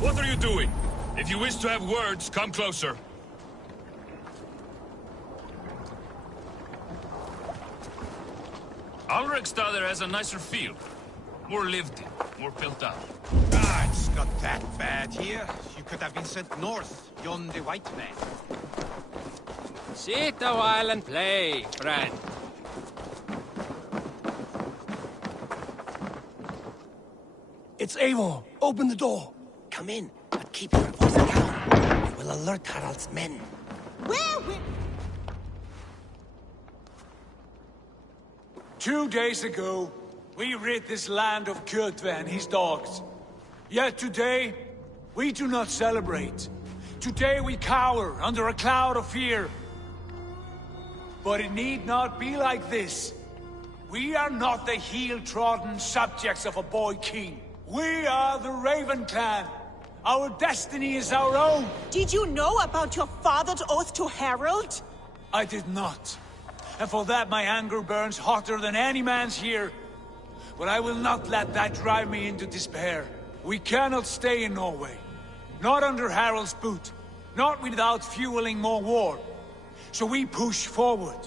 What are you doing? If you wish to have words, come closer. Alrekstadr has a nicer feel. More lived in, more built up. Ah, it's not that bad here. You could have been sent north, yon the white man. Sit a while and play, friend. It's Eivor. Open the door. Come in, but keep your voice down. We will alert Harald's men. Where we... 2 days ago, we rid this land of Kjotve and his dogs. Yet today, we do not celebrate. Today we cower under a cloud of fear. But it need not be like this. We are not the heel-trodden subjects of a boy king. We are the Raven clan. Our destiny is our own. Did you know about your father's oath to Harald? I did not. And for that my anger burns hotter than any man's here. But I will not let that drive me into despair. We cannot stay in Norway. Not under Harald's boot. Not without fueling more war. So we push forward.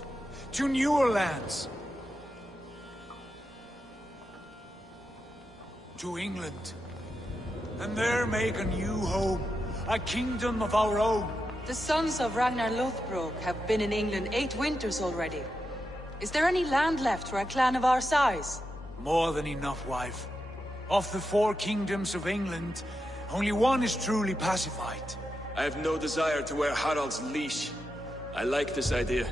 To newer lands. To England. And there make a new home. A kingdom of our own. The sons of Ragnar Lothbrok have been in England 8 winters already. Is there any land left for a clan of our size? More than enough, wife. Of the 4 kingdoms of England, only one is truly pacified. I have no desire to wear Harald's leash. I like this idea.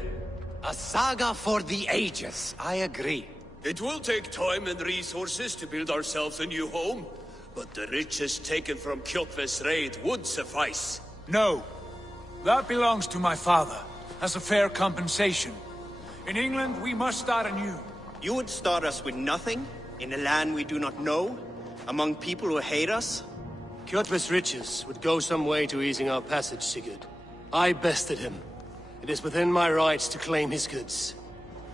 A saga for the ages, I agree. It will take time and resources to build ourselves a new home, but the riches taken from Kjotve's raid would suffice. No. That belongs to my father, as a fair compensation. In England, we must start anew. You would start us with nothing? In a land we do not know? Among people who hate us? Kjotve's riches would go some way to easing our passage, Sigurd. I bested him. It is within my rights to claim his goods.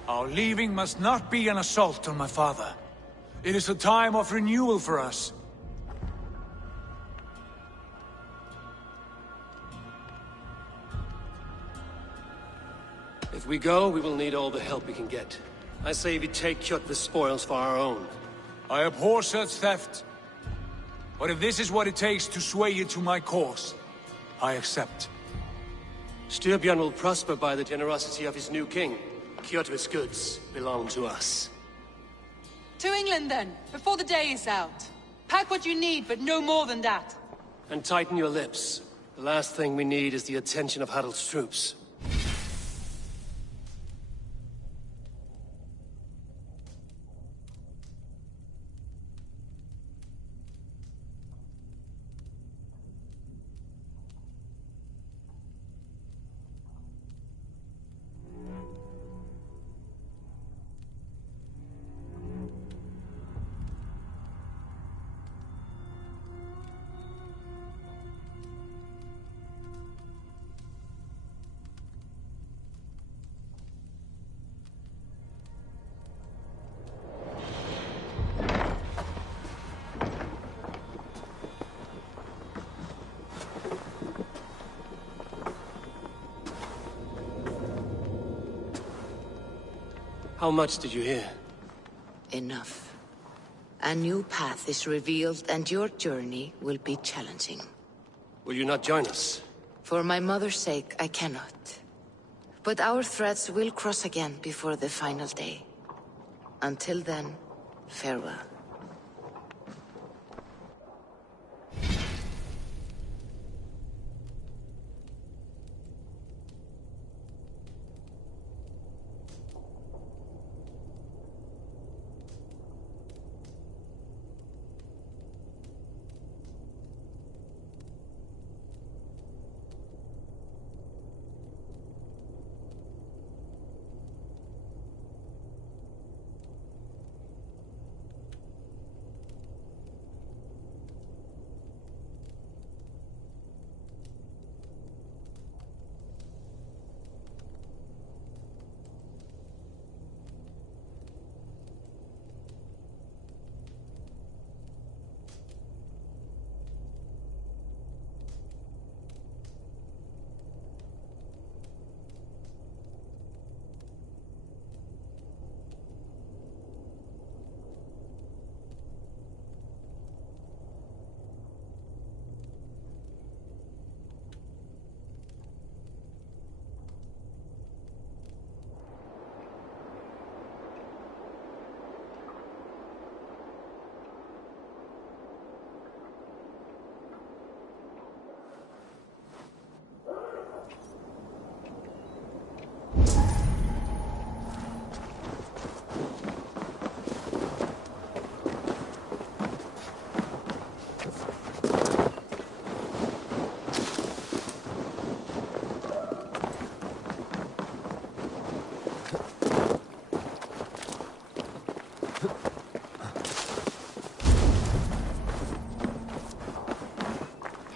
Our leaving must not be an assault on my father. It is a time of renewal for us. If we go, we will need all the help we can get. I say we take Kjotve's spoils for our own. I abhor such theft. But if this is what it takes to sway you to my cause, I accept. Styrbjörn will prosper by the generosity of his new king. Kjotve's goods belong to us. To England then, before the day is out. Pack what you need, but no more than that. And tighten your lips. The last thing we need is the attention of Harald's troops. How much did you hear? Enough. A new path is revealed, and your journey will be challenging. Will you not join us? For my mother's sake, I cannot. But our threads will cross again before the final day. Until then, farewell.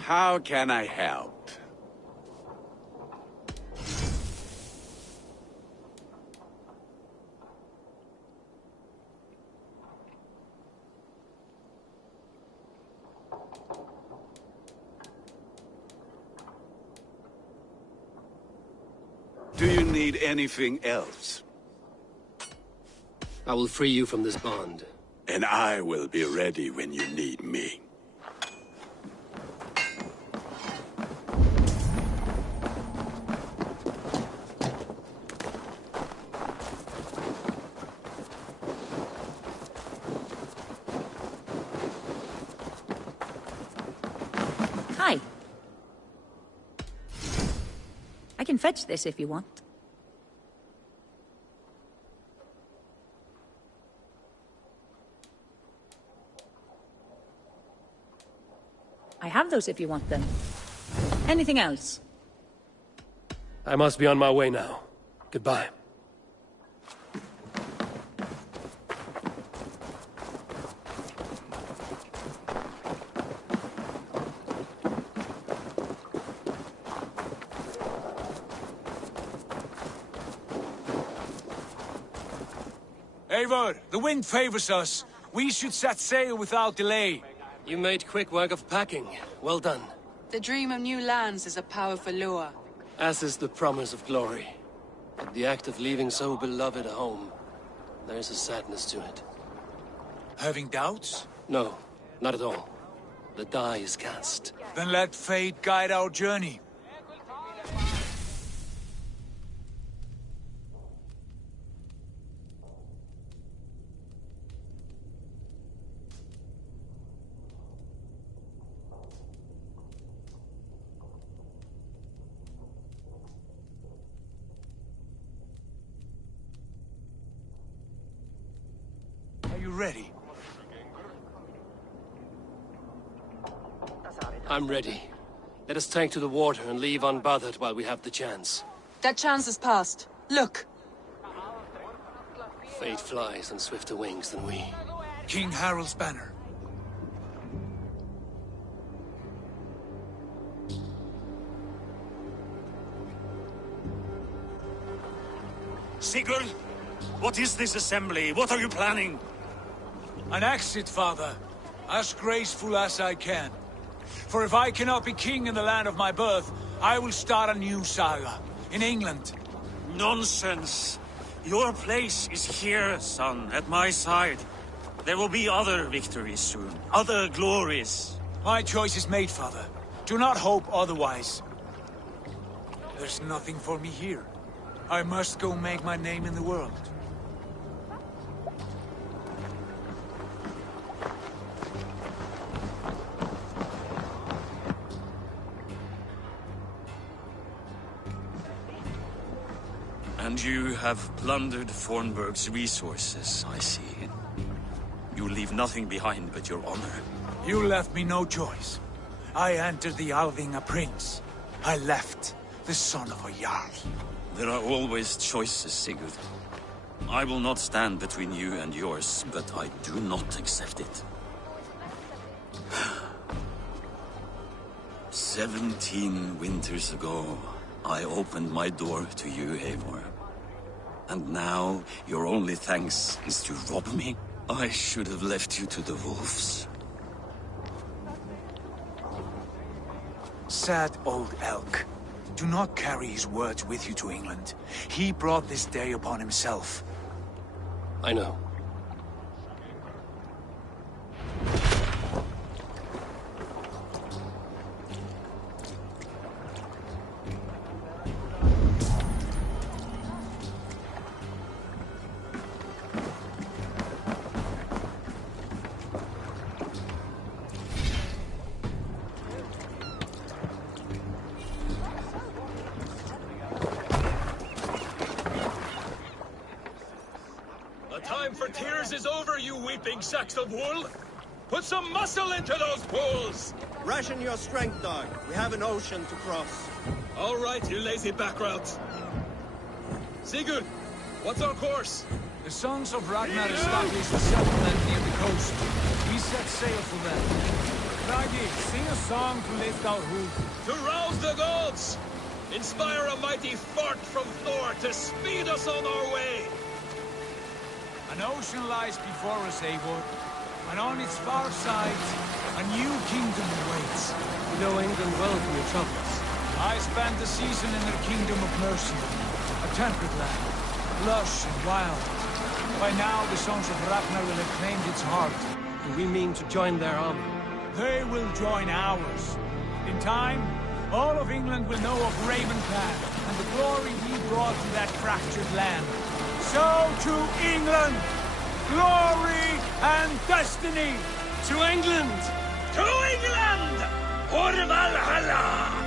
How can I help? Do you need anything else? I will free you from this bond. And I will be ready when you need me. Hi. I can fetch this if you want. I have those if you want them. Anything else? I must be on my way now. Goodbye. Eivor, the wind favors us. We should set sail without delay. You made quick work of packing. Well done. The dream of new lands is a powerful lure. As is the promise of glory. But the act of leaving so beloved a home, there is a sadness to it. Having doubts? No, not at all. The die is cast. Then let fate guide our journey. Ready? I'm ready. Let us take to the water and leave unbothered while we have the chance. That chance is past. Look! Fate flies on swifter wings than we. King Harald's banner. Sigurd, what is this assembly? What are you planning? An exit, father. As graceful as I can. For if I cannot be king in the land of my birth, I will start a new saga. In England. Nonsense. Your place is here, son, at my side. There will be other victories soon. Other glories. My choice is made, father. Do not hope otherwise. There's nothing for me here. I must go make my name in the world. And you have plundered Fornburg's resources, I see. You leave nothing behind but your honor. You left me no choice. I entered the Alving a prince. I left the son of a Jarl. There are always choices, Sigurd. I will not stand between you and yours, but I do not accept it. 17 winters ago, I opened my door to you, Eivor. And now, your only thanks is to rob me? I should have left you to the wolves. Sad old elk. Do not carry his words with you to England. He brought this day upon himself. I know. Is over, you weeping sacks of wool! Put some muscle into those bulls! Ration your strength, dog. We have an ocean to cross. All right, you lazy backroutes. Sigurd, what's our course? The sons of Ragnar established a settlement near the coast. We set sail for them. Bragi, sing a song to lift our hoof. To rouse the gods! Inspire a mighty fart from Thor to speed us on our way! An ocean lies before us, Eivor, and on its far side, a new kingdom awaits. You know England well from your travels. I spent the season in their kingdom of Mercia, a temperate land, lush and wild. By now, the sons of Ragnar will have claimed its heart. Do we mean to join their army? They will join ours. In time, all of England will know of Raven Clan and the glory we brought to that fractured land. So to England, glory and destiny! To England! To England! For Valhalla!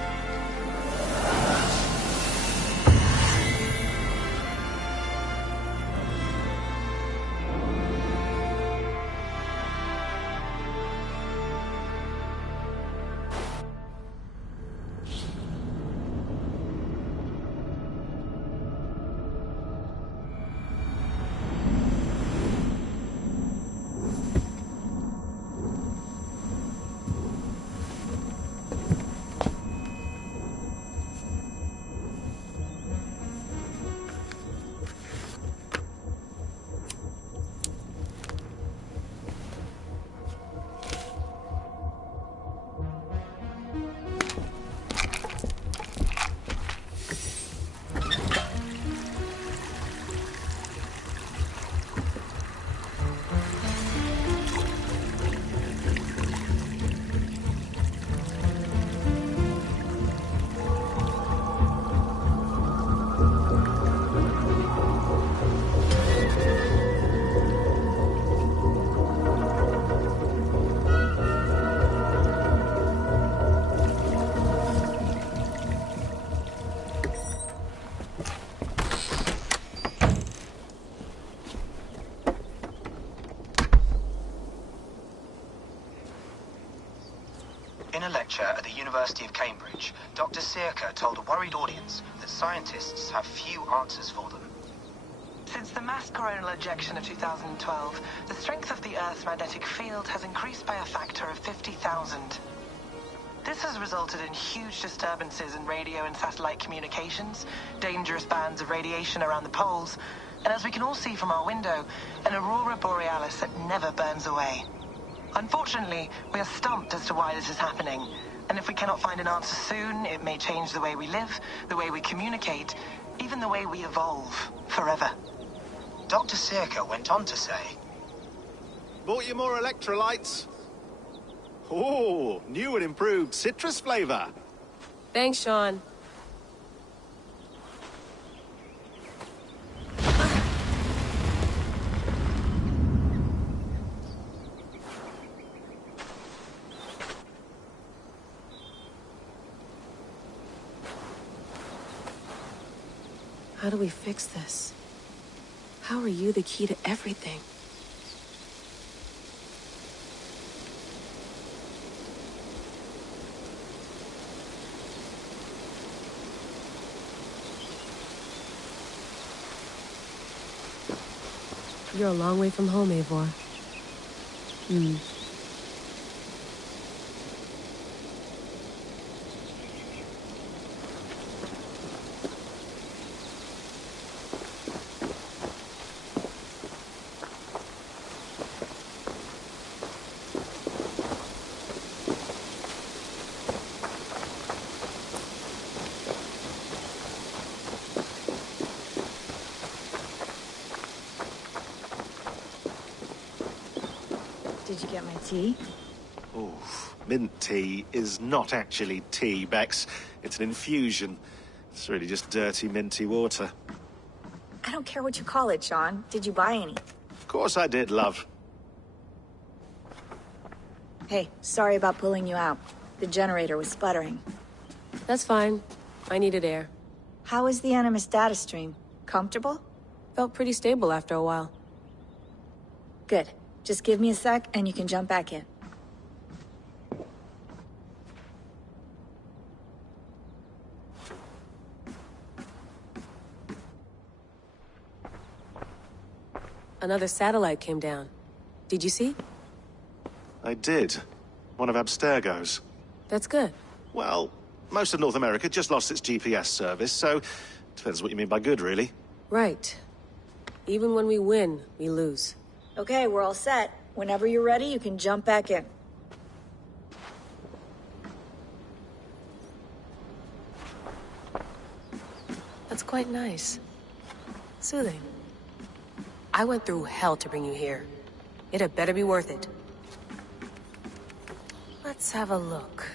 In a lecture at the University of Cambridge, Dr. Sirka told a worried audience that scientists have few answers for them. Since the mass coronal ejection of 2012, the strength of the Earth's magnetic field has increased by a factor of 50,000. This has resulted in huge disturbances in radio and satellite communications, dangerous bands of radiation around the poles, and as we can all see from our window, an aurora borealis that never burns away. Unfortunately, we are stumped as to why this is happening, and if we cannot find an answer soon, it may change the way we live, the way we communicate, even the way we evolve, forever. Dr. Sirka went on to say, "Bought you more electrolytes? Oh, new and improved citrus flavor." Thanks, Sean. How do we fix this? How are you the key to everything? You're a long way from home, Eivor. Did you get my tea? Oh, mint tea is not actually tea, Bex. It's an infusion. It's really just dirty, minty water. I don't care what you call it, Sean. Did you buy any? Of course I did, love. Hey, sorry about pulling you out. The generator was sputtering. That's fine. I needed air. How was the Animus data stream? Comfortable? Felt pretty stable after a while. Good. Just give me a sec and you can jump back in. Another satellite came down. Did you see? I did. one of Abstergo's. That's good. Well, most of North America just lost its GPS service, so depends what you mean by good, really. Right. Even when we win, we lose. Okay, we're all set. Whenever you're ready, you can jump back in. That's quite nice. Soothing. I went through hell to bring you here. It had better be worth it. Let's have a look.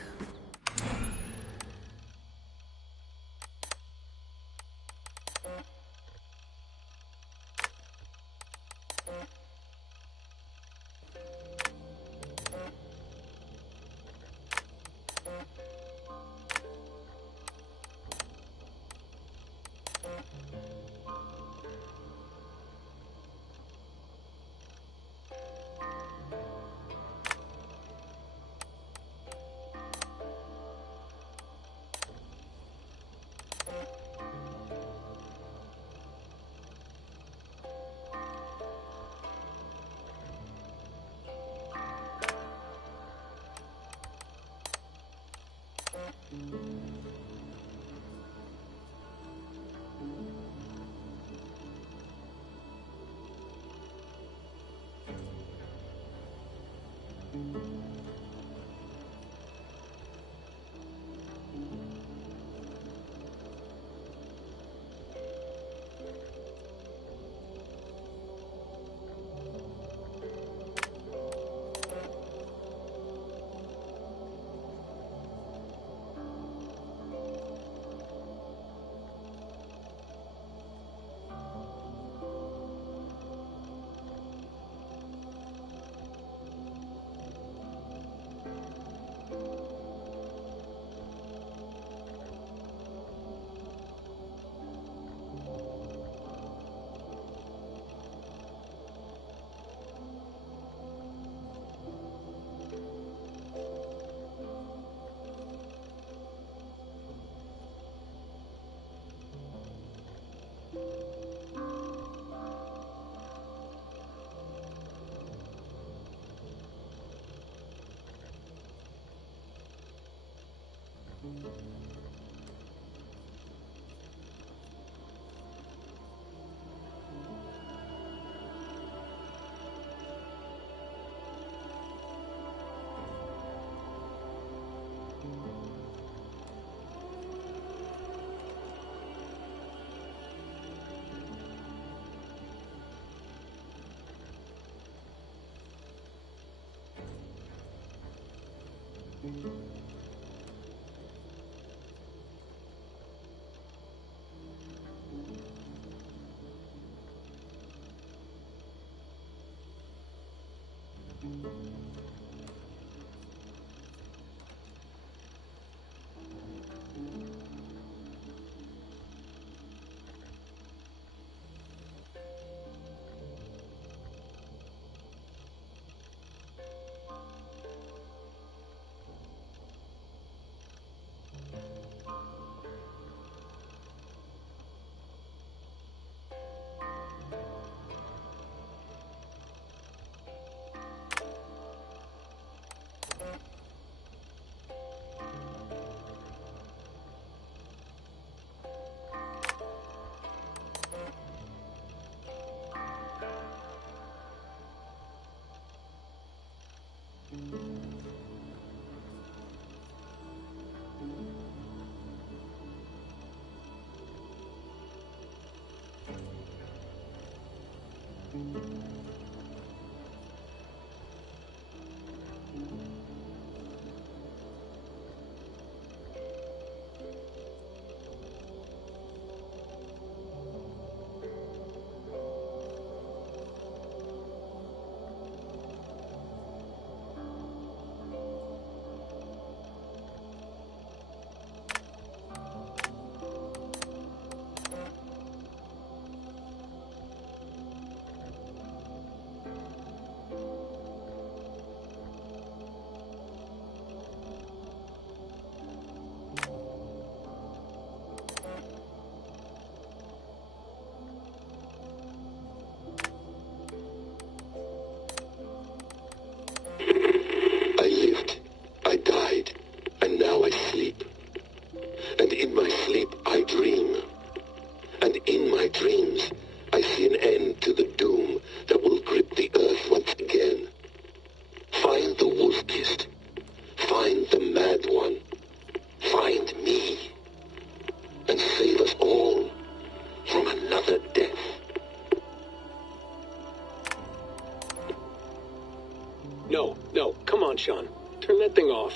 Sean. Turn that thing off.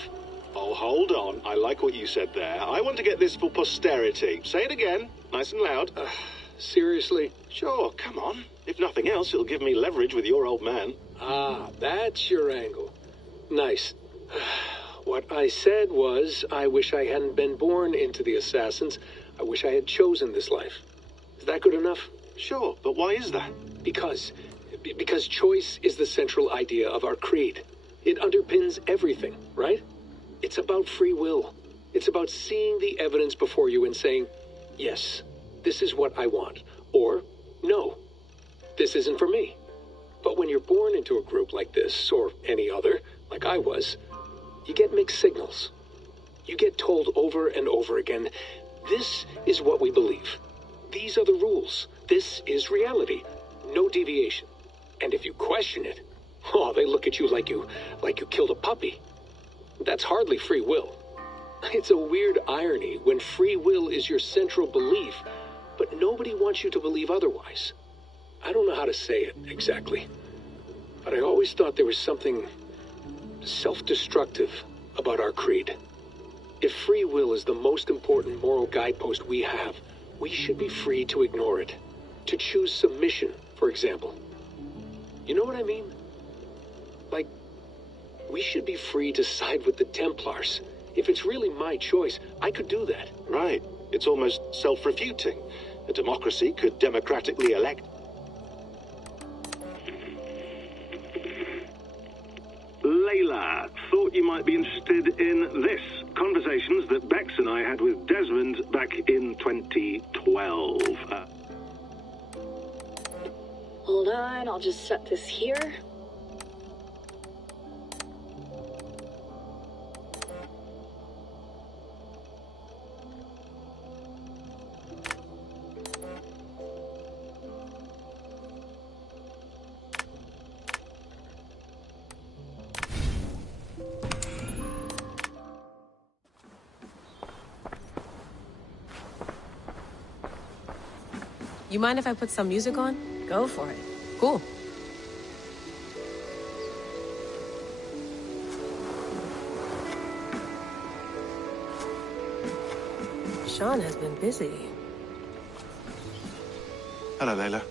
Oh, hold on. I like what you said there. I want to get this for posterity. Say it again, nice and loud. Seriously? Sure, come on. If nothing else, it'll give me leverage with your old man. Ah, that's your angle. Nice. What I said was, I wish I hadn't been born into the Assassins. I wish I had chosen this life. Is that good enough? Sure, but why is that? Because choice is the central idea of our creed. It underpins everything, right? It's about free will. It's about seeing the evidence before you and saying, yes, this is what I want. Or, no, this isn't for me. But when you're born into a group like this, or any other, like I was, you get mixed signals. You get told over and over again, this is what we believe. These are the rules. This is reality. No deviation. And if you question it, oh, they look at you like you killed a puppy. That's hardly free will. It's a weird irony when free will is your central belief, but nobody wants you to believe otherwise. I don't know how to say it exactly, but I always thought there was something self-destructive about our creed. If free will is the most important moral guidepost we have, we should be free to ignore it. To choose submission, for example. You know what I mean? Like, we should be free to side with the Templars. If it's really my choice, I could do that. Right. It's almost self-refuting. A democracy could democratically elect. Layla, thought you might be interested in this. Conversations that Bex and I had with Desmond back in 2012. Hold on, I'll just set this here. You mind if I put some music on? Go for it. Cool. Sean has been busy. Hello, Layla.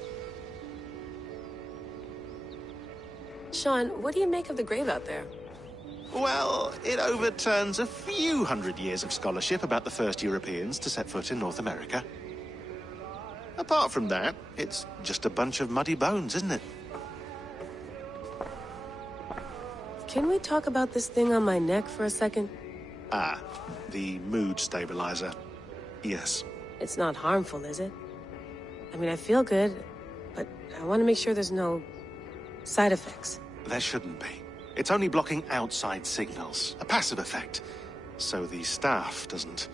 Sean, what do you make of the grave out there? Well, it overturns a few hundred years of scholarship about the first Europeans to set foot in North America. Apart from that, it's just a bunch of muddy bones, isn't it? Can we talk about this thing on my neck for a second? Ah, the mood stabilizer. Yes. It's not harmful, is it? I mean, I feel good, but I want to make sure there's no side effects. There shouldn't be. It's only blocking outside signals, a passive effect. So the staff doesn't,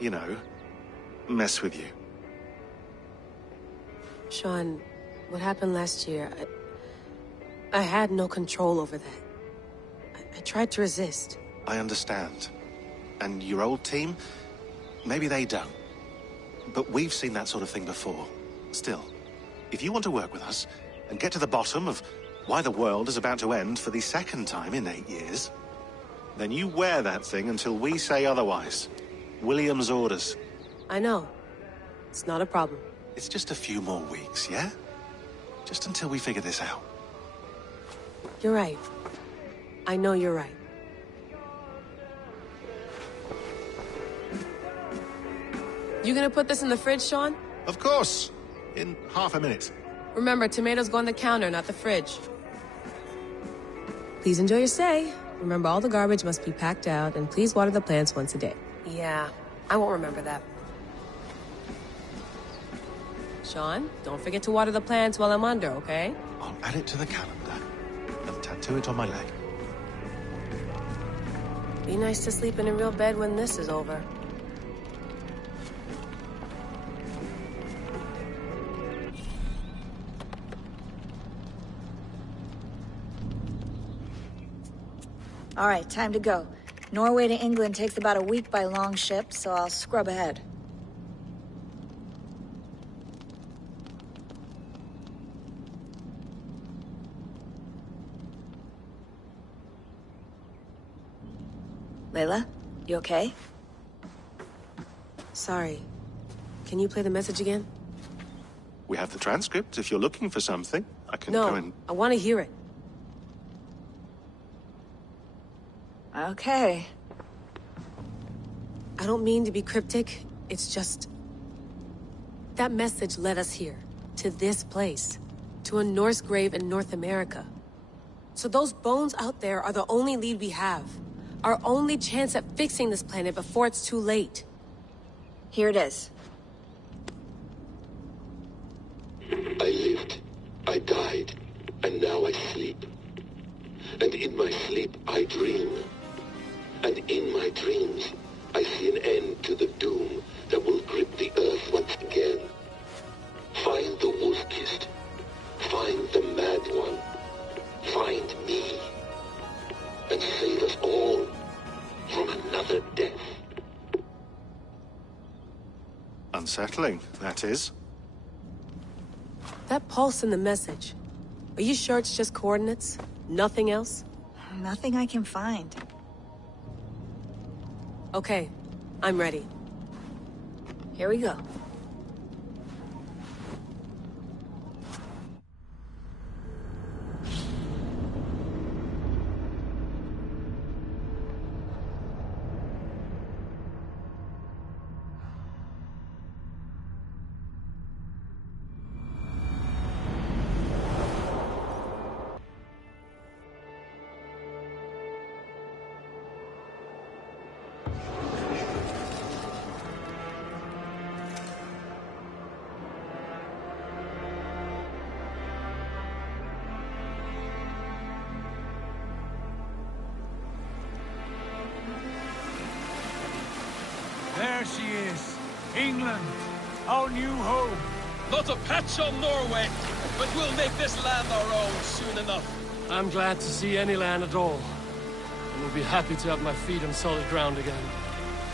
you know, mess with you. Sean, what happened last year, I had no control over that. I tried to resist. I understand. And your old team, maybe they don't. But we've seen that sort of thing before. Still, if you want to work with us and get to the bottom of why the world is about to end for the second time in 8 years, then you wear that thing until we say otherwise. William's orders. I know. It's not a problem. It's just a few more weeks, yeah? Just until we figure this out. You're right. I know you're right. You gonna put this in the fridge, Sean? Of course. In half a minute. Remember, tomatoes go on the counter, not the fridge. Please enjoy your stay. Remember, all the garbage must be packed out, and please water the plants once a day. Yeah, I won't remember that. Sean, don't forget to water the plants while I'm under, okay? I'll add it to the calendar and tattoo it on my leg. Be nice to sleep in a real bed when this is over. All right, time to go. Norway to England takes about a week by long ship, so I'll scrub ahead. Layla, you okay? Sorry. Can you play the message again? We have the transcript. If you're looking for something, I can No, go and... I want to hear it. Okay. I don't mean to be cryptic. It's just... that message led us here. To this place. To a Norse grave in North America. So those bones out there are the only lead we have. Our only chance at fixing this planet before it's too late. Here it is. I lived, I died, and now I sleep. And in my sleep I dream. And in my dreams, I see an end to the doom that will grip the Earth once again. Find the wolf-kissed. Find the mad one. Find me. And save us all from another death. Unsettling, that is. That pulse in the message. Are you sure it's just coordinates? Nothing else? Nothing I can find. Okay, I'm ready. Here we go. There she is. England, our new home. Not a patch on Norway, but we'll make this land our own soon enough. I'm glad to see any land at all. And will be happy to have my feet on solid ground again.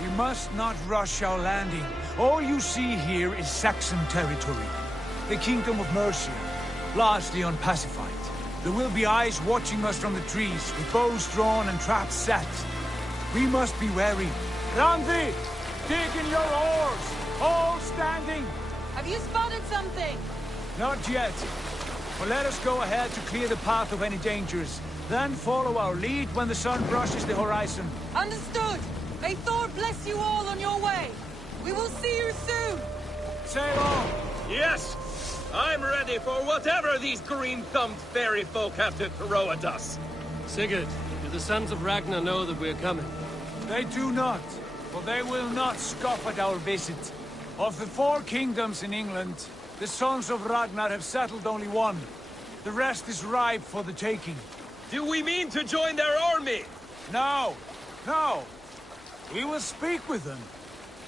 We must not rush our landing. All you see here is Saxon territory. The Kingdom of Mercia, largely unpacified. There will be eyes watching us from the trees, with bows drawn and traps set. We must be wary. Randi! Dig in your oars! All standing! Have you spotted something? Not yet. But let us go ahead to clear the path of any dangers. Then follow our lead when the sun brushes the horizon. Understood! May Thor bless you all on your way! We will see you soon! Sail on! Yes! I'm ready for whatever these green-thumbed fairy folk have to throw at us. Sigurd, do the sons of Ragnar know that we're coming? They do not. For they will not scoff at our visit. Of the 4 kingdoms in England, the sons of Ragnar have settled only one. The rest is ripe for the taking. Do we mean to join their army? No. No. We will speak with them.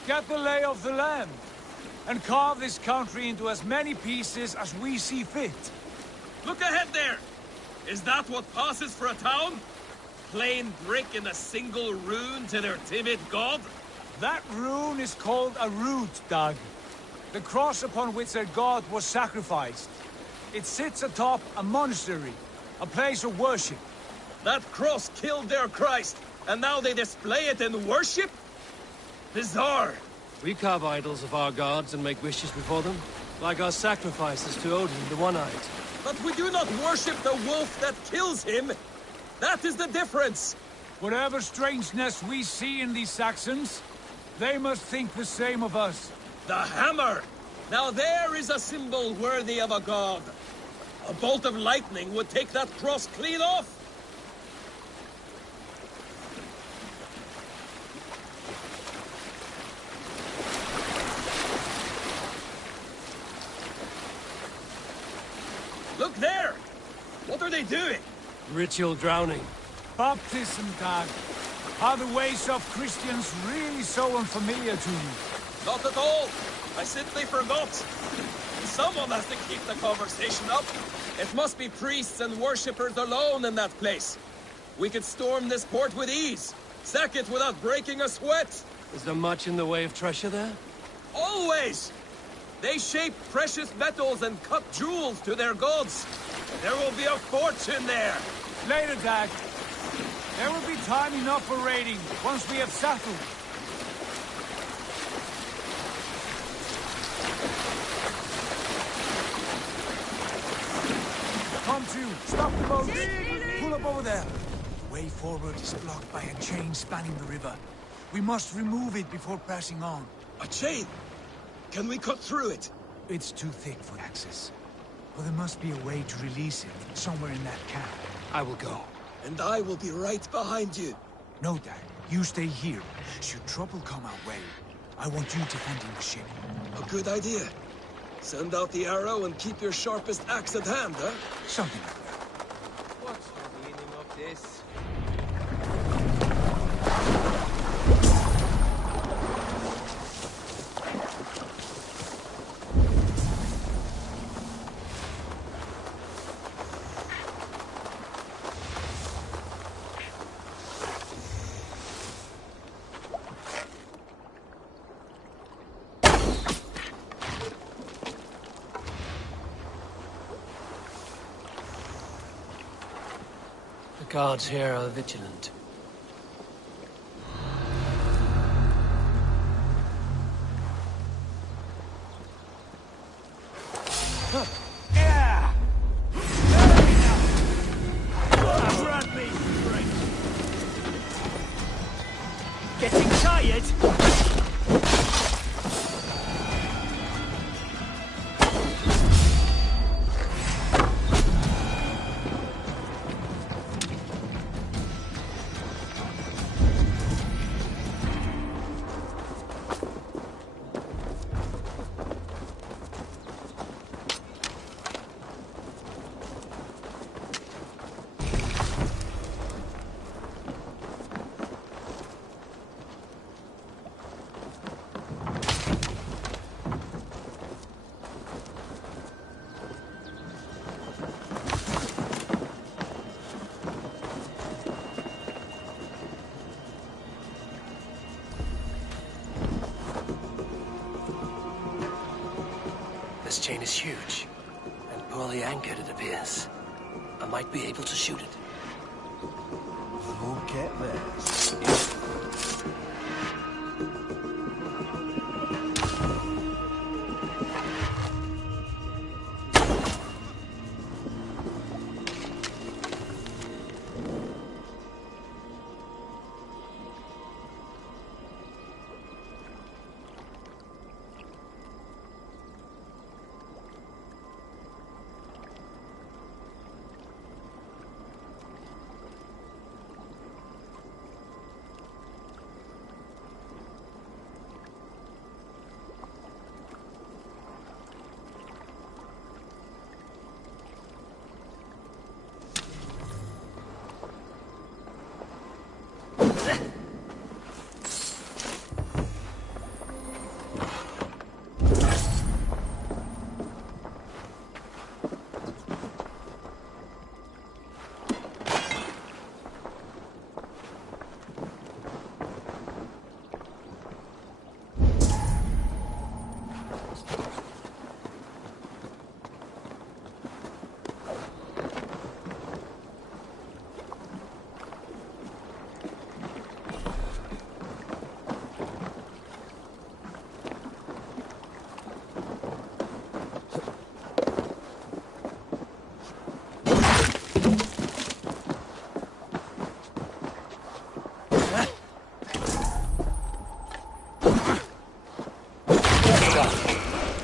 Get the lay of the land. And carve this country into as many pieces as we see fit. Look ahead there! Is that what passes for a town? Plain brick in a single rune to their timid god? That rune is called a root, Dag. The cross upon which their god was sacrificed. It sits atop a monastery, a place of worship. That cross killed their Christ, and now they display it in worship? Bizarre. We carve idols of our gods and make wishes before them, like our sacrifices to Odin, the One-Eyed. But we do not worship the wolf that kills him. That is the difference. Whatever strangeness we see in these Saxons, they must think the same of us. The hammer! Now there is a symbol worthy of a god. A bolt of lightning would take that cross clean off. Look there! What are they doing? Ritual drowning. Baptism, Dag. Are the ways of Christians really so unfamiliar to you? Not at all. I simply forgot. Someone has to keep the conversation up. It must be priests and worshippers alone in that place. We could storm this port with ease. Sack it without breaking a sweat. Is there much in the way of treasure there? Always! They shape precious metals and cut jewels to their gods. There will be a fortune there. Later, Dag. There will be time enough for raiding once we have settled. Come to, stop the boat. Pull up over there. Way forward is blocked by a chain spanning the river. We must remove it before pressing on. A chain? Can we cut through it? It's too thick for access. But there must be a way to release it, somewhere in that camp. I will go. And I will be right behind you. No, Dad. You stay here. Should trouble come our way, I want you defending the ship. A good idea. Send out the arrow and keep your sharpest axe at hand, huh? Something like that. What's the meaning of this? The guards here are vigilant. Yeah! Grant me strength. Getting tired? This chain is huge, and poorly anchored, it appears. I might be able to shoot it. Look at this.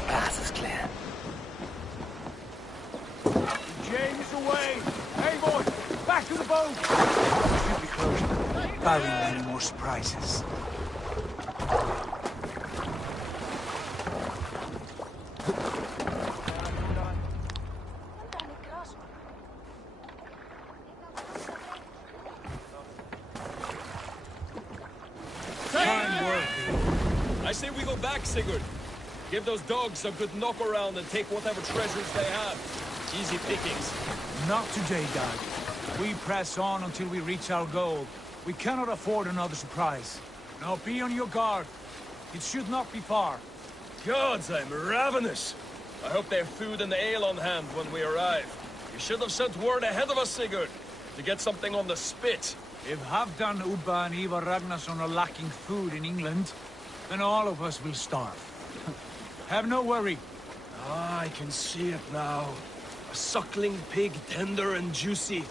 Path is clear. James away! Hey, boy! Back to the boat! Should be closing. Barring any more surprises. I say we go back, Sigurd. Give those dogs a good knock around and take whatever treasures they have. Easy pickings. Not today, Dad. We press on until we reach our goal. We cannot afford another surprise. Now be on your guard. It should not be far. Gods, I'm ravenous. I hope they have food and ale on hand when we arrive. You should have sent word ahead of us, Sigurd, to get something on the spit. If Halfdan Ubba and Ivar Ragnarsson are lacking food in England, then all of us will starve. Have no worry. Ah, I can see it now. A suckling pig, tender and juicy.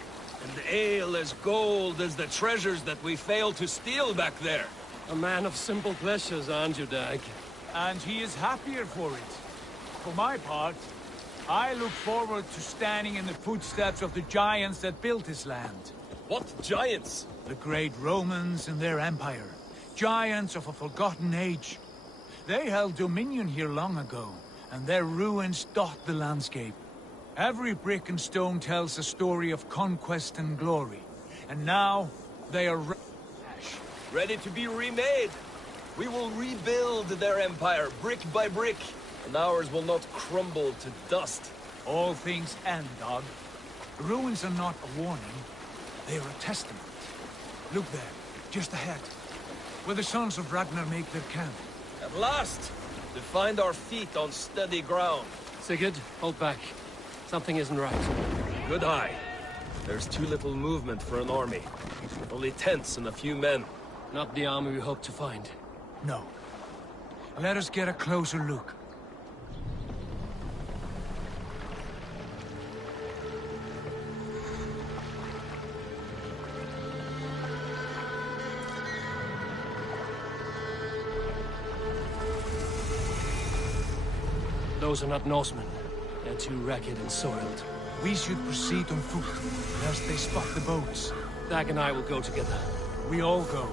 And ale as gold as the treasures that we failed to steal back there. A man of simple pleasures, aren't you, Dag? And he is happier for it. For my part, I look forward to standing in the footsteps of the giants that built this land. What giants? The great Romans and their empire. Giants of a forgotten age. They held dominion here long ago, and their ruins dot the landscape. Every brick and stone tells a story of conquest and glory. And now, they are ready to be remade. We will rebuild their empire, brick by brick, and ours will not crumble to dust. All things end, dog. The ruins are not a warning. They are a testament. Look there, just ahead, where the sons of Ragnar make their camp. At last! To find our feet on steady ground. Sigurd, hold back. Something isn't right. Good eye. There's too little movement for an army. Only tents and a few men. Not the army we hope to find. No. Let us get a closer look. Those are not Norsemen. They're too ragged and soiled. We should proceed on foot, lest they spot the boats. Dag and I will go together. We all go.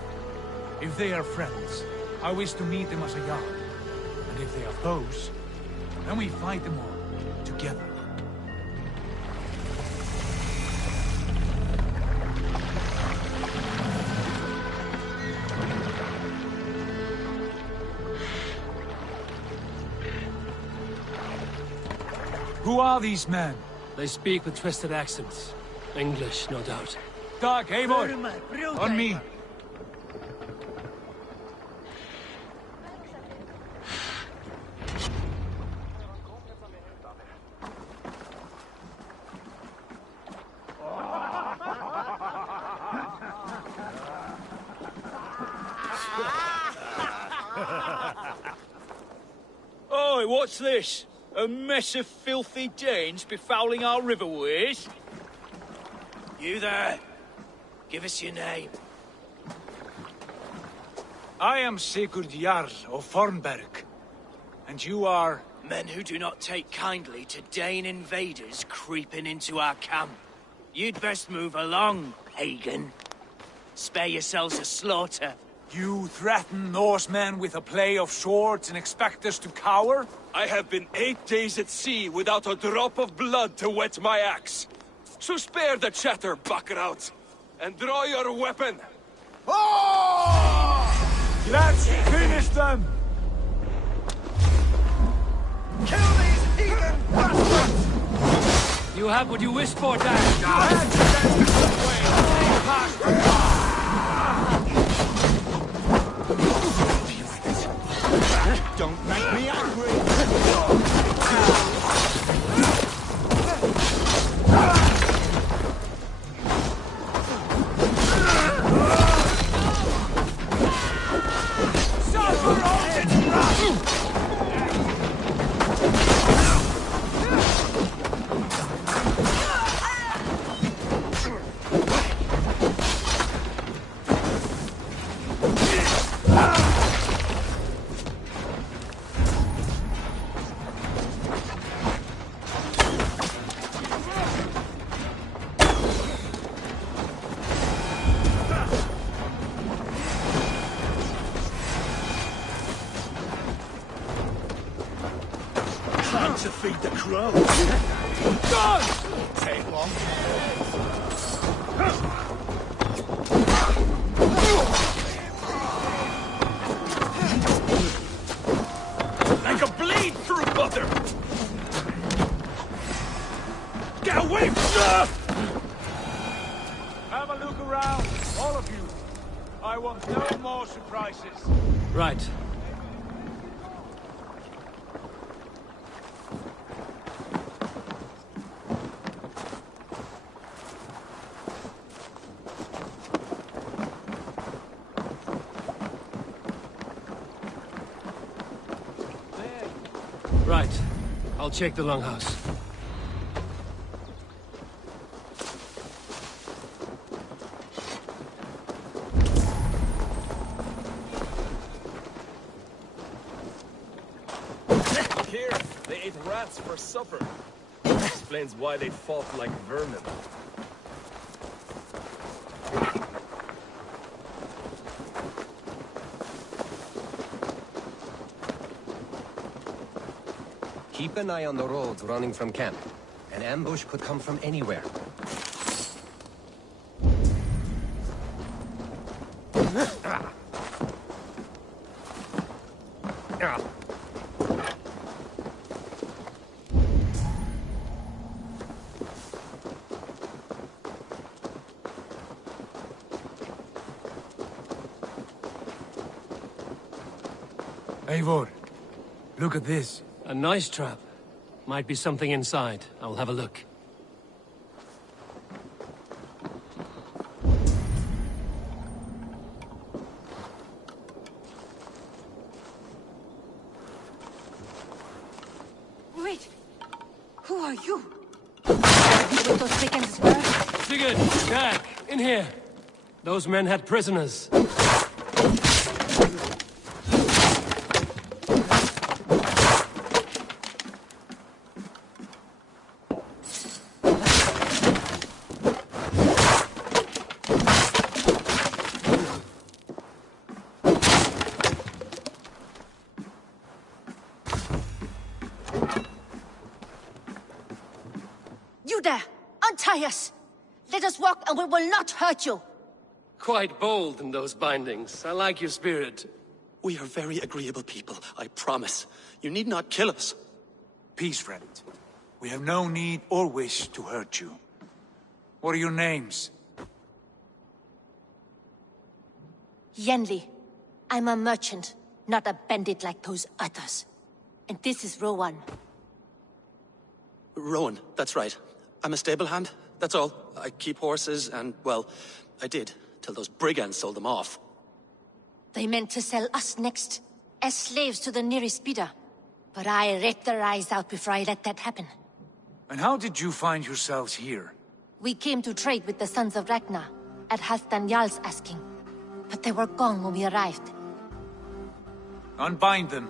If they are friends, I wish to meet them as a yard. And if they are foes, then we fight them all, together. Who are these men? They speak with twisted accents. English, no doubt. Dag, Eivor! On me! Oi, what's this? A mess of filthy Danes befouling our riverways? You there! Give us your name. I am Sigurd Jarl of Fornberg. And you are... Men who do not take kindly to Dane invaders creeping into our camp. You'd best move along, pagan. Spare yourselves a slaughter. You threaten Norsemen with a play of swords and expect us to cower? I have been 8 days at sea without a drop of blood to wet my axe. So spare the chatter, Buckerout, and draw your weapon. Oh! Let's finish them! Kill these heathen bastards! You have what you wished for, Dan. Don't make me angry! To feed the crows. Done! Take long. I can bleed through butter! Get away from her! Have a look around, all of you. I want no more surprises. Right. I'll check the longhouse. Here, they ate rats for supper. Explains why they fought like vermin. Keep an eye on the roads running from camp. An ambush could come from anywhere. Eivor, look at this. A nice trap. Might be something inside. I'll have a look. Wait! Who are you? With those chickens were? Sigurd! Jack! In here! Those men had prisoners. You there! Untie us! Let us walk and we will not hurt you! Quite bold in those bindings. I like your spirit. We are very agreeable people, I promise. You need not kill us. Peace, friend. We have no need or wish to hurt you. What are your names? Yenli. I'm a merchant, not a bandit like those others. And this is Rowan. Rowan, that's right. I'm a stable hand, that's all. I keep horses and, well, I did, till those brigands sold them off. They meant to sell us next, as slaves to the nearest bidder. But I ripped their eyes out before I let that happen. And how did you find yourselves here? We came to trade with the Sons of Ragnar, at Halfdan Jarl's asking. But they were gone when we arrived. Unbind them.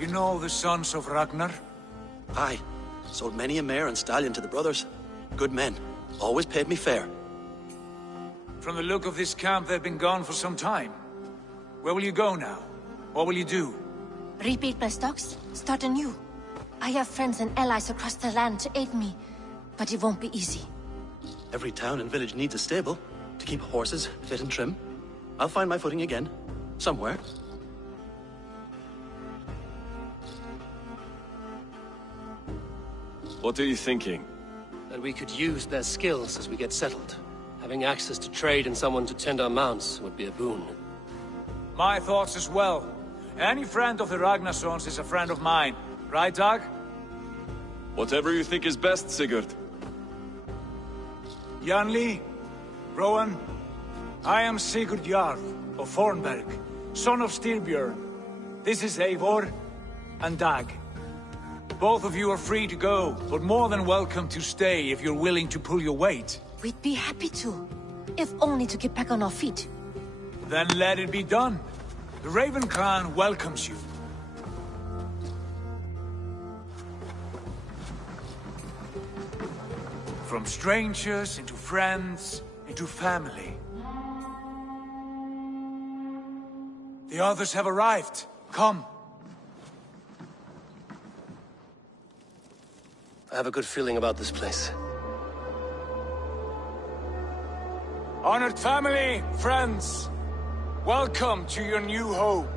You know the Sons of Ragnar? Aye. Sold many a mare and stallion to the brothers. Good men. Always paid me fair. From the look of this camp, they've been gone for some time. Where will you go now? What will you do? Rebuild my stocks, start anew. I have friends and allies across the land to aid me, but it won't be easy. Every town and village needs a stable to keep horses fit and trim. I'll find my footing again. Somewhere. What are you thinking? That we could use their skills as we get settled. Having access to trade and someone to tend our mounts would be a boon. My thoughts as well. Any friend of the Ragnarsons is a friend of mine. Right, Dag? Whatever you think is best, Sigurd. Janli, Rowan, I am Sigurd Jarl of Fornberg, son of Styrbjörn. This is Eivor and Dag. Both of you are free to go, but more than welcome to stay if you're willing to pull your weight. We'd be happy to, if only to get back on our feet. Then let it be done. The Raven Clan welcomes you. From strangers into friends, into family. The others have arrived. Come. I have a good feeling about this place. Honored family, friends, welcome to your new home.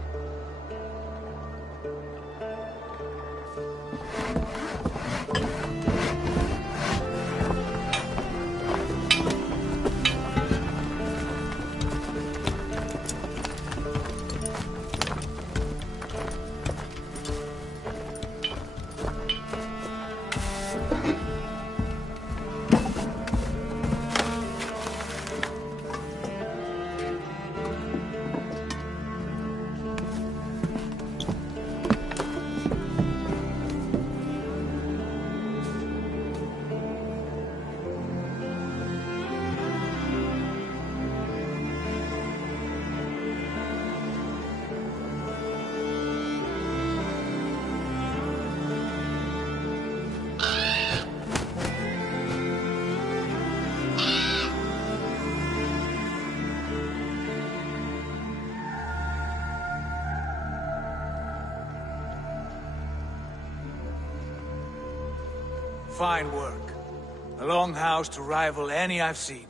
Fine work. A longhouse to rival any I've seen.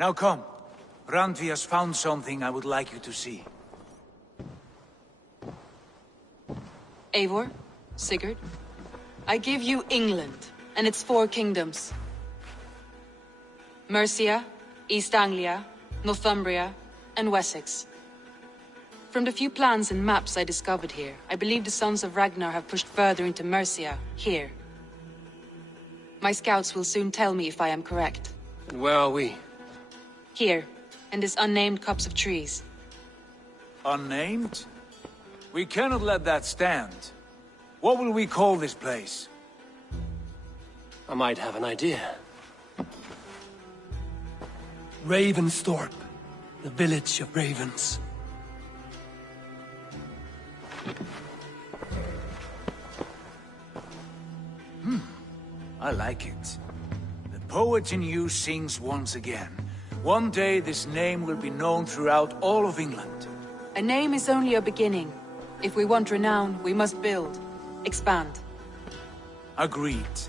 Now come. Randvi has found something I would like you to see. Eivor, Sigurd, I give you England and its 4 kingdoms. Mercia, East Anglia, Northumbria, and Wessex. From the few plans and maps I discovered here, I believe the Sons of Ragnar have pushed further into Mercia, here. My scouts will soon tell me if I am correct. And where are we? Here, in this unnamed copse of trees. Unnamed? We cannot let that stand. What will we call this place? I might have an idea. Ravensthorpe. The village of ravens. I like it. The poet in you sings once again. One day this name will be known throughout all of England. A name is only a beginning. If we want renown, we must build. Expand. Agreed.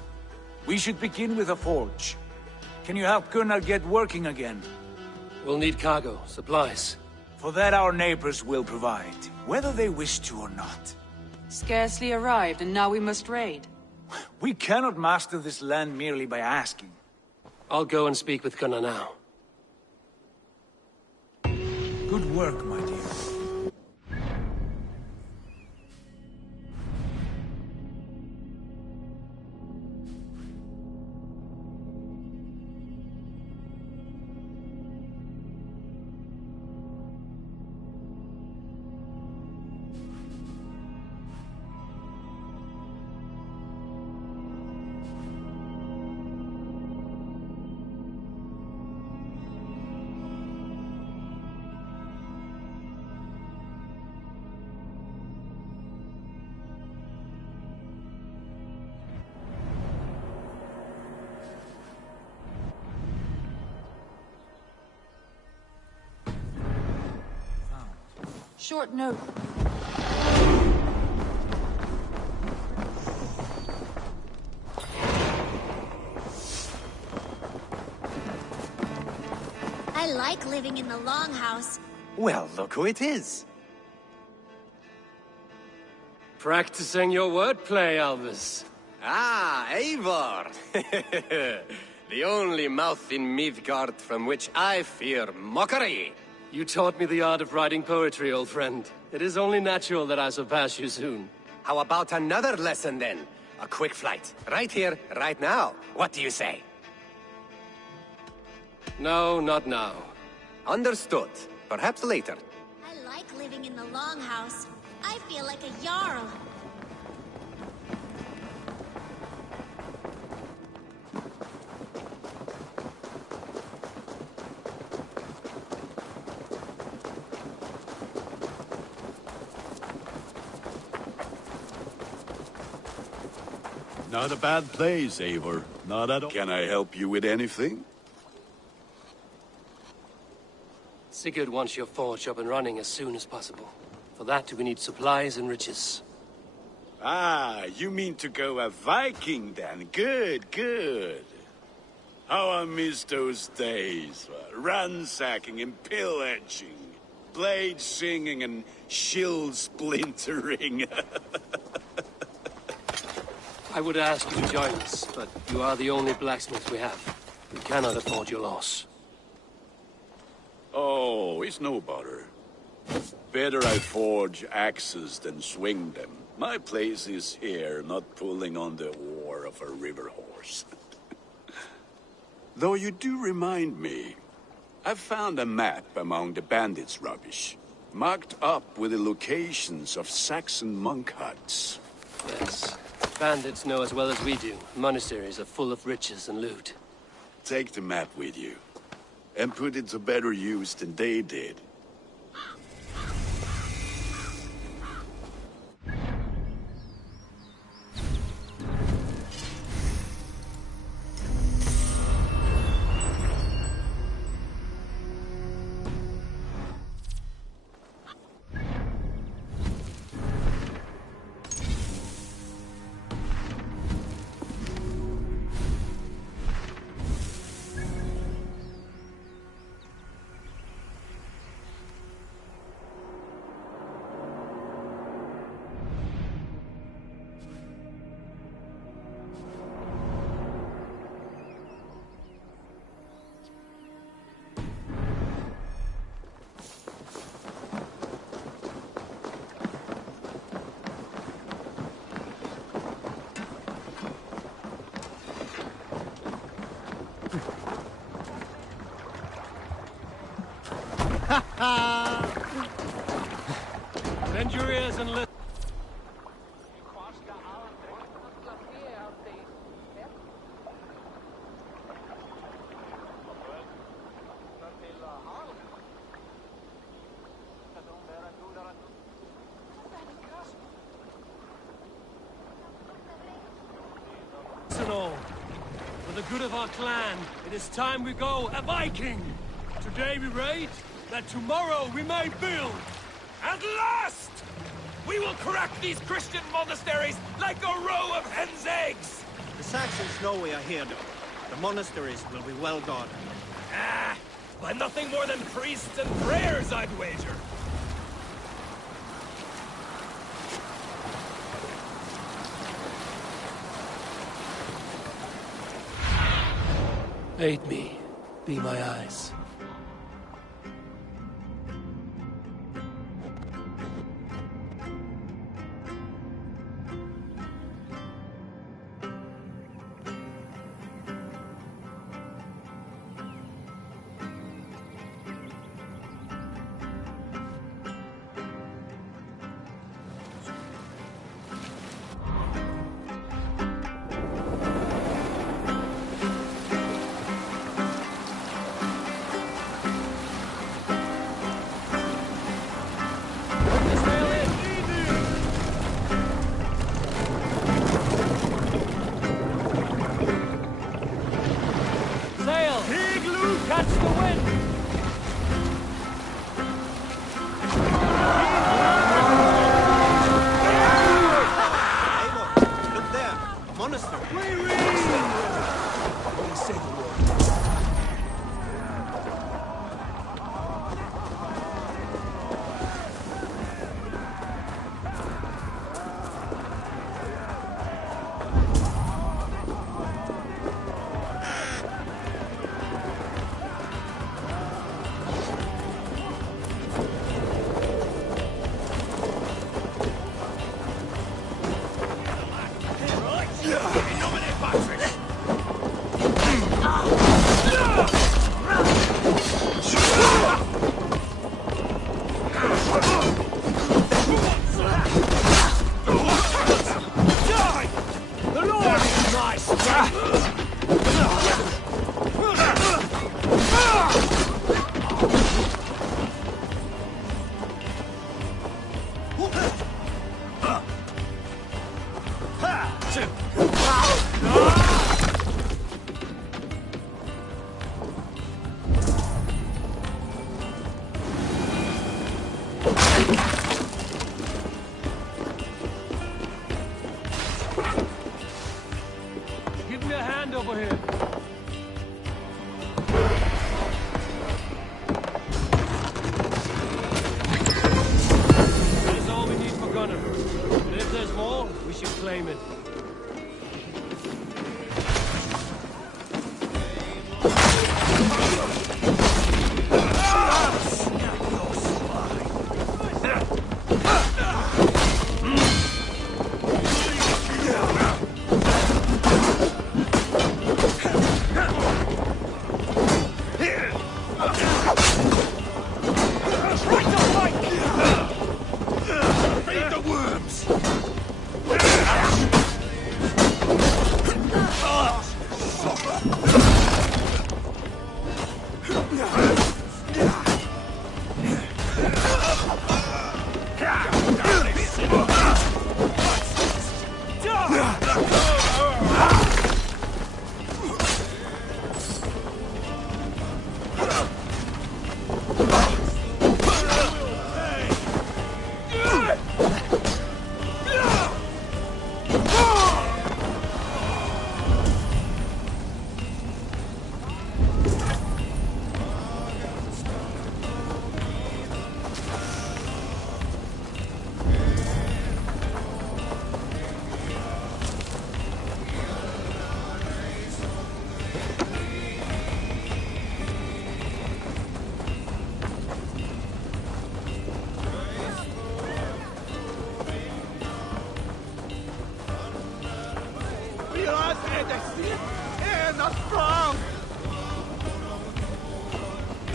We should begin with a forge. Can you help Gunnar get working again? We'll need cargo, supplies. For that our neighbors will provide, whether they wish to or not. Scarcely arrived, and now we must raid. We cannot master this land merely by asking. I'll go and speak with Gunnar now. Good work, my dear. Short note. I like living in the longhouse. Well, look who it is. Practicing your wordplay, Albus. Ah, Eivor! The only mouth in Midgard from which I fear mockery. You taught me the art of writing poetry, old friend. It is only natural that I surpass you soon. How about another lesson, then? A quick flight. Right here, right now. What do you say? No, not now. Understood. Perhaps later. I like living in the longhouse. I feel like a Jarl. Not a bad place, Eivor. Not at all. Can I help you with anything? Sigurd wants your forge up and running as soon as possible. For that, we need supplies and riches. Ah, you mean to go a Viking then? Good, good. How I miss those days. Ransacking and pillaging. Blade singing and shield splintering. I would ask you to join us, but you are the only blacksmith we have. We cannot afford your loss. Oh, it's no bother. Better I forge axes than swing them. My place is here, not pulling on the oar of a river horse. Though you do remind me, I found a map among the bandits' rubbish, marked up with the locations of Saxon monk huts. Yes. Bandits know as well as we do. Monasteries are full of riches and loot. Take the map with you, and put it to better use than they did. Bend your ears and listen. Listen all. For the good of our clan, it is time we go a Viking! Today we raid, that tomorrow we may build! At last! We will crack these Christian monasteries like a row of hen's eggs! The Saxons know we are here, though. The monasteries will be well guarded. Ah, by nothing more than priests and prayers, I'd wager. Aid me. Be my eyes. Give me a hand over here. That is all we need for Gunner. But if there's more, we should claim it.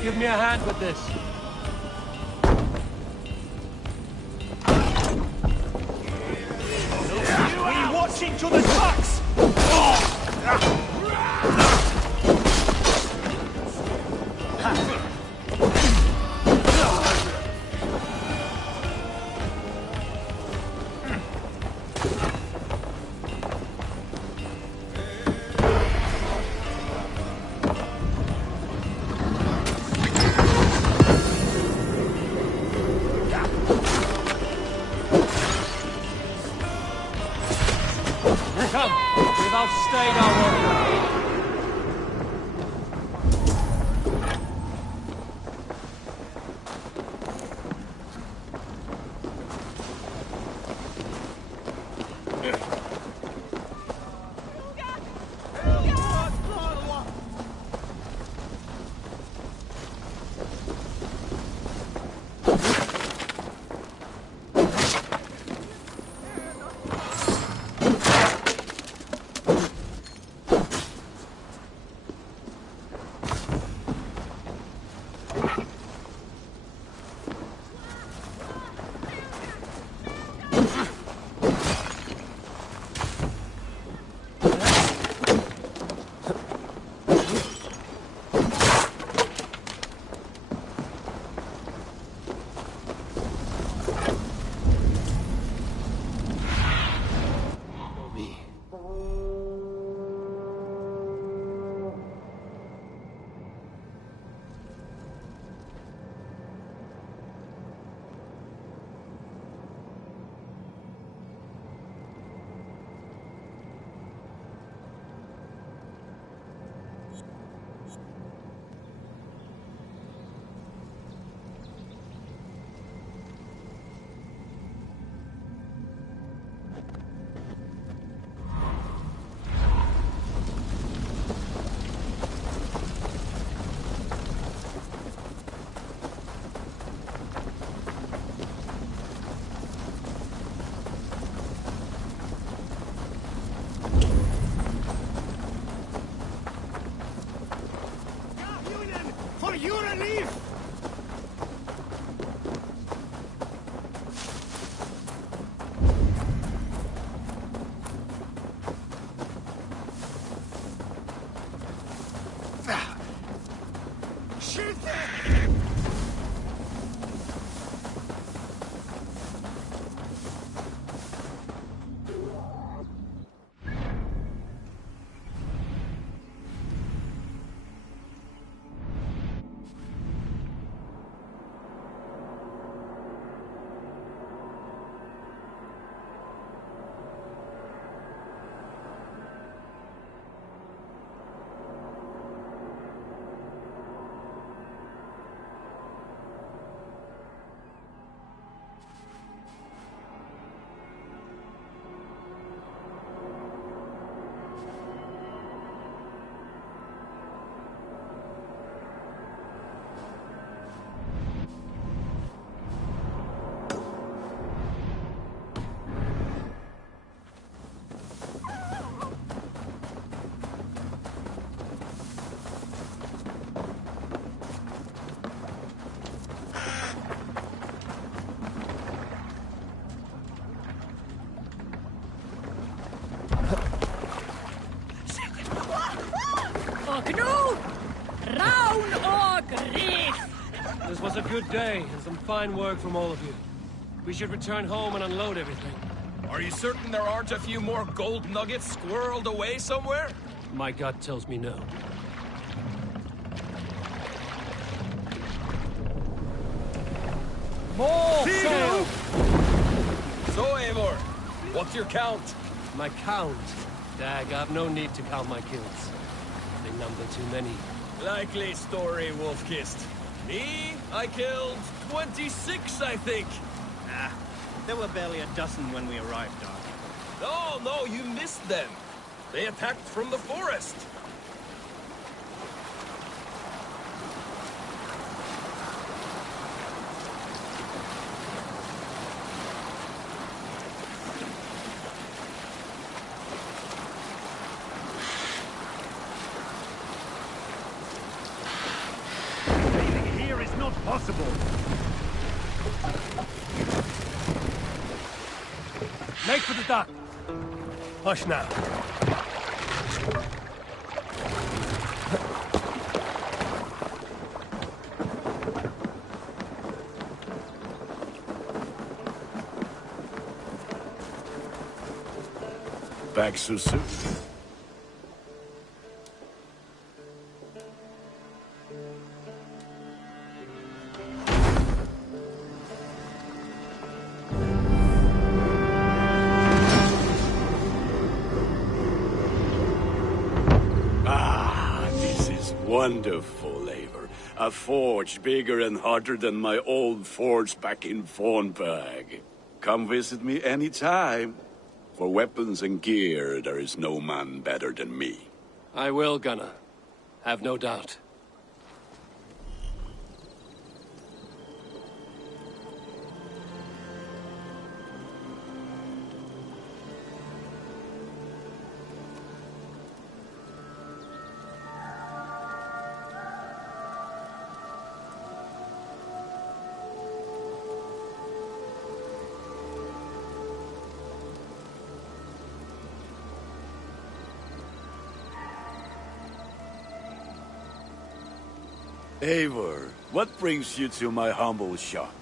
Give me a hand with this. We watching to the trucks! stayed our welcome. This was a good day, and some fine work from all of you. We should return home and unload everything. Are you certain there aren't a few more gold nuggets squirreled away somewhere? My gut tells me no. More sail! So, Eivor, what's your count? My count? Dag, I've no need to count my kills. They number too many. Likely story, Wolf-Kissed. Me? I killed 26, I think. Ah, there were barely a dozen when we arrived, Doc. No, you missed them. They attacked from the forest. Here is not possible. Make for the dock. Hush now. Back so soon. Wonderful, Eivor. A forge bigger and hotter than my old forge back in Fornburg. Come visit me anytime. For weapons and gear, there is no man better than me. I will, Gunnar. Have no doubt. Eivor, what brings you to my humble shop?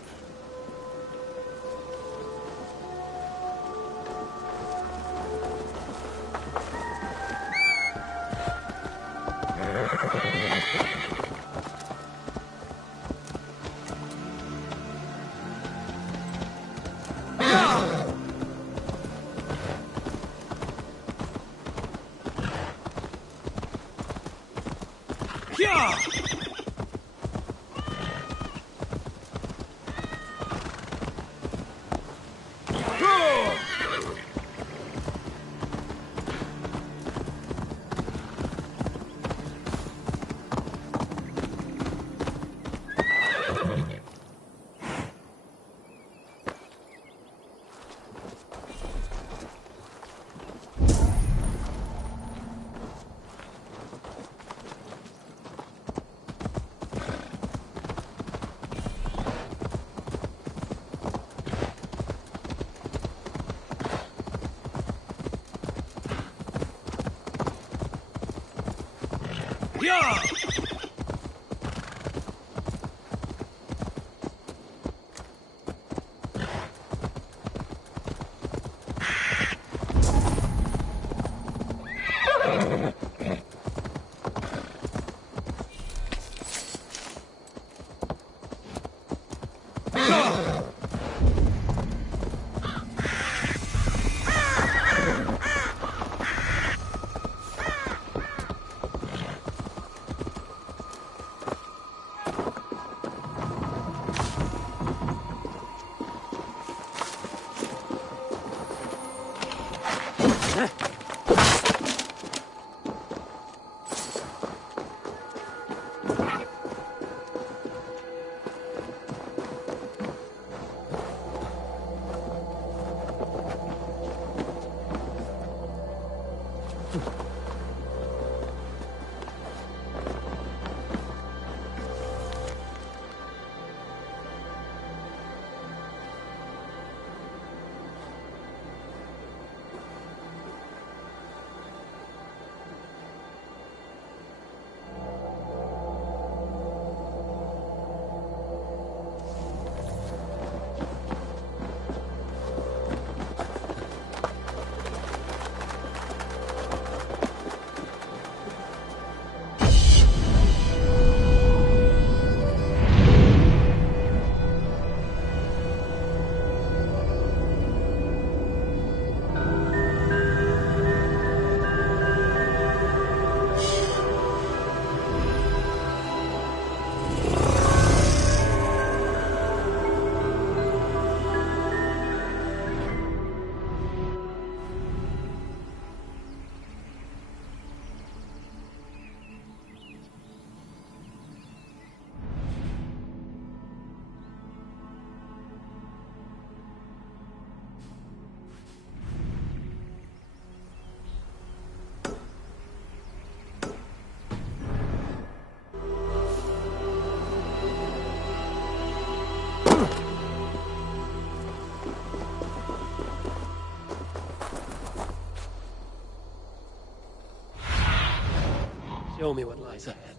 Show me what lies ahead.